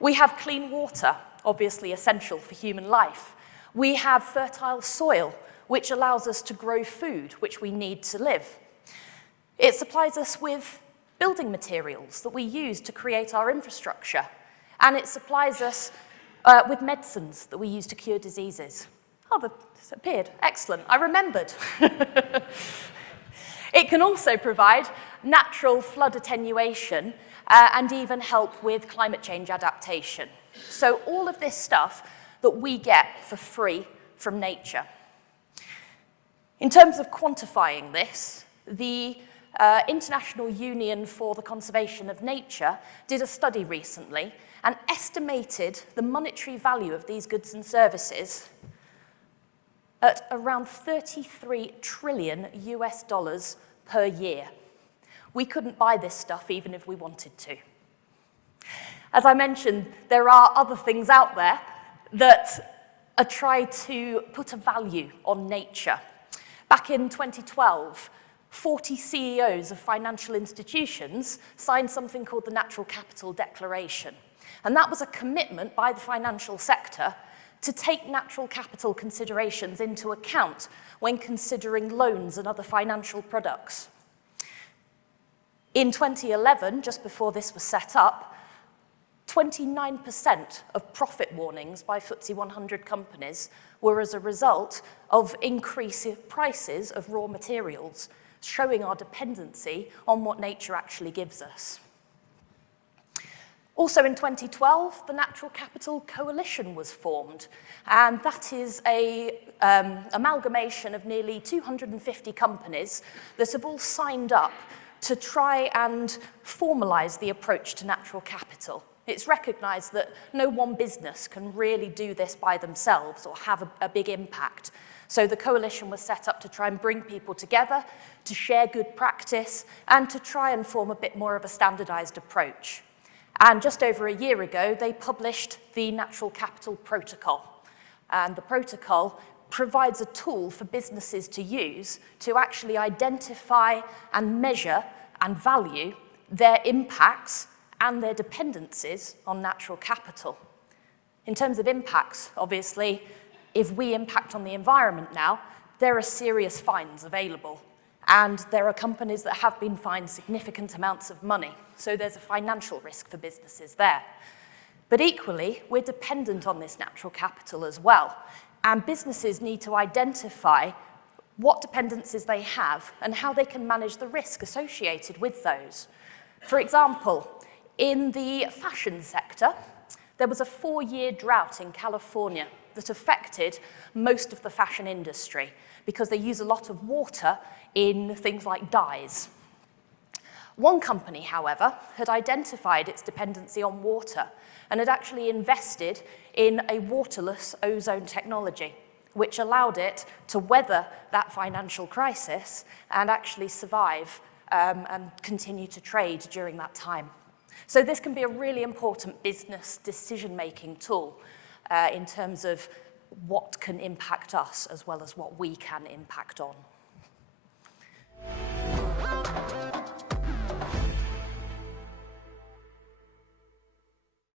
We have clean water, obviously essential for human life. We have fertile soil, which allows us to grow food, which we need to live. It supplies us with building materials that we use to create our infrastructure, and it supplies us with medicines that we use to cure diseases. Oh, it's appeared. Excellent. I remembered. It can also provide natural flood attenuation and even help with climate change adaptation. So all of this stuff that we get for free from nature. In terms of quantifying this, the International Union for the Conservation of Nature did a study recently and estimated the monetary value of these goods and services at around $33 trillion US per year. We couldn't buy this stuff even if we wanted to. As I mentioned, there are other things out there that try to put a value on nature. Back in 2012, 40 CEOs of financial institutions signed something called the Natural Capital Declaration. And that was a commitment by the financial sector to take natural capital considerations into account when considering loans and other financial products. In 2011, just before this was set up, 29% of profit warnings by FTSE 100 companies were as a result of increasing prices of raw materials, showing our dependency on what nature actually gives us. Also in 2012, the Natural Capital Coalition was formed, and that is an amalgamation of nearly 250 companies that have all signed up to try and formalize the approach to natural capital. It's recognized that no one business can really do this by themselves or have a big impact. So the coalition was set up to try and bring people together, to share good practice, and to try and form a bit more of a standardized approach. And just over a year ago, they published the Natural Capital Protocol. And the protocol provides a tool for businesses to use to actually identify and measure and value their impacts and their dependencies on natural capital. In terms of impacts, obviously, if we impact on the environment now, there are serious fines available. And there are companies that have been fined significant amounts of money. So there's a financial risk for businesses there. But equally, we're dependent on this natural capital as well. And businesses need to identify what dependencies they have and how they can manage the risk associated with those. For example, in the fashion sector, there was a 4-year drought in California that affected most of the fashion industry because they use a lot of water in things like dyes. One company, however, had identified its dependency on water and had actually invested in a waterless ozone technology, which allowed it to weather that financial crisis and actually survive and continue to trade during that time. So this can be a really important business decision-making tool in terms of what can impact us as well as what we can impact on.